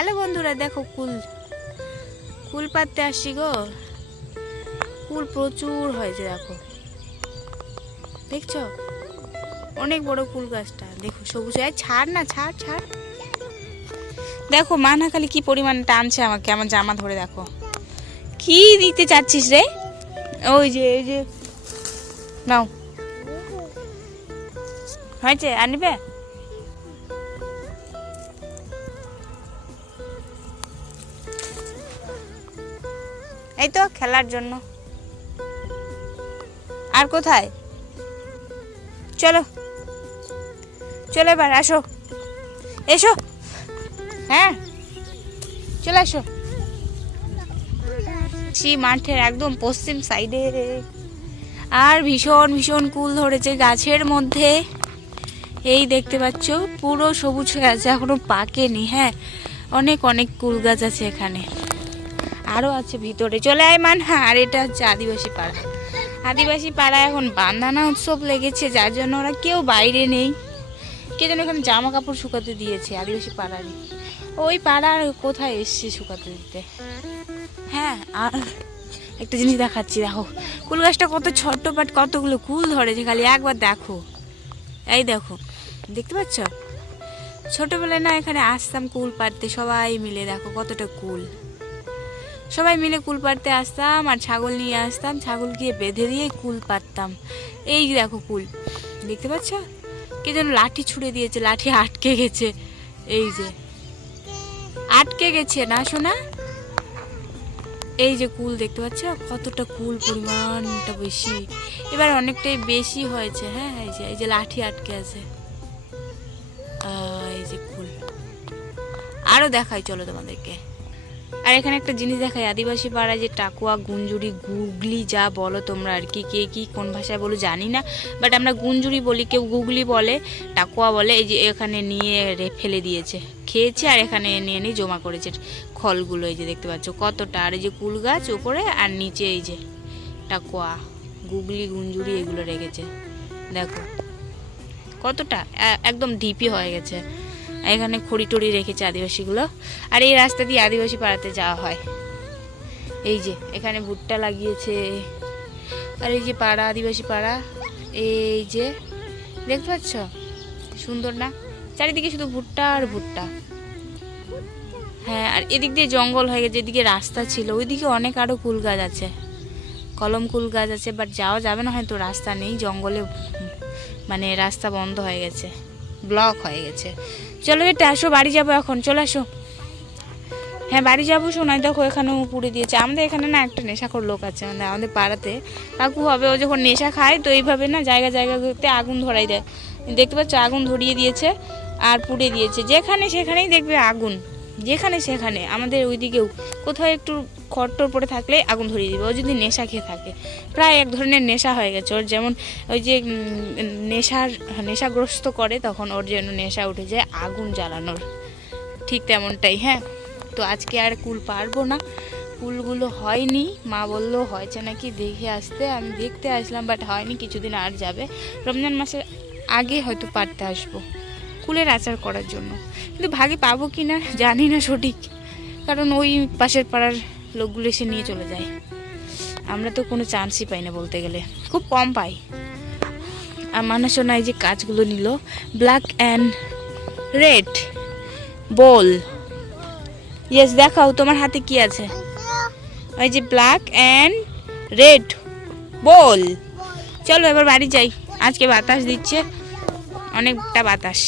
Hello বন্ধুরা, দেখো কুল কুল পাততে আসছি গো। কুল প্রচুর হয়েছে, দেখো, দেখছো অনেক বড় কুল গাছটা, দেখো সবুজ। ছাড় না, ছাড় ছাড়। দেখো মানা খালি কি পরিমাণ টানছে আমাকে, আমার জামা ধরে। দেখো কি দিতে চাচ্ছিস রে? ওই যে এই যে নাও, হয়েছে আনবে? এই তো খেলার জন্য। আর কোথায়? চলো চলো, এবার আসো, এসো। হ্যাঁ চলে আসো। মাঠের একদম পশ্চিম সাইডে, আর ভীষণ ভীষণ কুল ধরেছে গাছের মধ্যে। এই দেখতে পাচ্ছ পুরো সবুজ হয়ে আছে, এখনো পাকেনি। হ্যাঁ, অনেক অনেক কুল গাছ আছে এখানে, আরো আছে ভিতরে। চলে আয় মান। হ্যাঁ, আর এটা হচ্ছে আদিবাসী পাড়া। আদিবাসী পাড়ায় এখন বান্দানা উৎসব লেগেছে, যার জন্য ওরা কেউ বাইরে নেই। কে যেন এখানে জামা কাপড় শুকাতে দিয়েছে, আদিবাসী পাড়ারই। ওই পাড়ার কোথায় এসছে শুকাতে দিতে। হ্যাঁ, আর একটা জিনিস দেখাচ্ছি, দেখো কুল গাছটা কত ছোট্ট, বাট কতগুলো কুল ধরেছে, খালি একবার দেখো। এই দেখো, দেখতে পাচ্ছ? ছোটবেলায় না এখানে আসতাম কুল পাড়তে সবাই মিলে, দেখো কতটা কুল। সবাই মিলে কুল পাড়তে আসতাম, আর ছাগল নিয়ে আসতাম, ছাগল গিয়ে বেঁধে দিয়ে কুল পাড়তাম। এই দেখো কুল, দেখতে পাচ্ছ? কে যেন লাঠি ছুঁড়ে দিয়েছে, লাঠি আটকে গেছে। এই যে আটকে গেছে না শোনা? এই যে কুল দেখতে পাচ্ছ কতটা কুল, পরিমাণটা বেশি, এবার অনেকটাই বেশি হয়েছে। হ্যাঁ, এই যে লাঠি আটকে আছে। এই যে কুল আরো দেখাই, চলো তোমাদেরকে। আর এখানে একটা জিনিস দেখাই, আদিবাসী পাড়ায় যে টাকুয়া, গুঞ্জুরি, গুগলি যা বলো তোমরা আর কি, কে কি কোন ভাষায় বলো জানি না, বাট আমরা গুঞ্জুরি বলি, কেউ গুগলি বলে, টাকুয়া বলে। এই যে এখানে নিয়ে ফেলে দিয়েছে, খেয়েছে, আর এখানে নিয়ে নিয়ে জমা করেছে খলগুলো। এই যে দেখতে পাচ্ছ কতটা। আর এই যে কুল গাছ উপরে, আর নিচে এই যে টাকুয়া, গুগলি, গুঞ্জুরি এগুলো রেখেছে। দেখো কতটা একদম ঢিপি হয়ে গেছে। এখানে খড়ি টড়ি রেখেছে আদিবাসীগুলো। আর এই রাস্তা দিয়ে আদিবাসী পাড়াতে যাওয়া হয়। এই যে এখানে ভুট্টা লাগিয়েছে, আর এই যে পাড়া, আদিবাসী পাড়া, এই যে দেখতে পাচ্ছ, সুন্দর না? চারিদিকে শুধু ভুট্টা আর ভুট্টা। হ্যাঁ, আর এদিক দিয়ে জঙ্গল হয়ে গেছে, এদিকে রাস্তা ছিল, ওইদিকে অনেক আরো কুল গাছ আছে, কলম কুল গাছ আছে, বাট যাওয়া যাবে না, হয়তো রাস্তা নেই, জঙ্গলে মানে রাস্তা বন্ধ হয়ে গেছে, ব্লক হয়ে গেছে। চলো এটা আসো, বাড়ি যাবো এখন, চলে আসো। হ্যাঁ বাড়ি যাবো। শোনাই দেখো এখানেও পুড়ে দিয়েছে। আমাদের এখানে না একটা নেশাখোর লোক আছে, মানে আমাদের পাড়াতে কাকু হবে, ও যখন নেশা খায় তো এইভাবে না জায়গা জায়গাতে আগুন ধরাই দেয়। দেখতে পাচ্ছ আগুন ধরিয়ে দিয়েছে আর পুড়ে দিয়েছে, যেখানে সেখানেই দেখবে আগুন, যেখানে সেখানে। আমাদের ওইদিকেও কোথাও একটু খড়টর পড়ে থাকলে আগুন ধরিয়ে দিবে, ও যদি নেশা খেয়ে থাকে। প্রায় এক ধরনের নেশা হয়ে গেছে ওর, যেমন ওই যে নেশাগ্রস্ত করে, তখন ওর জন্য নেশা উঠে যায় আগুন জ্বালানোর, ঠিক তেমনটাই। হ্যাঁ, তো আজকে আর কুল পারবো না, কুলগুলো হয়নি। মা বললো হয়েছে নাকি দেখে আসতে, আমি দেখতে আসলাম, বাট হয়নি, কিছুদিন আর যাবে। রমজান মাসের আগে হয়তো পারতে আসবো কুলের আচার করার জন্য, কিন্তু ভাগে পাবো কি না জানি না সঠিক, কারণ ওই পাশের পাড়ার লোকগুলো এসে নিয়ে চলে যায়। আমরা তো কোনো চান্সই পাই না, বলতে গেলে খুব কম পাই। আর মানুষ না এই যে কাজগুলো নিল, black and red ball. Yes, দেখাও তোমার হাতে কি আছে। ওই যে ব্ল্যাক অ্যান্ড রেড বল। চলো এবার বাড়ি যাই, আজকে বাতাস দিচ্ছে, অনেকটা বাতাস।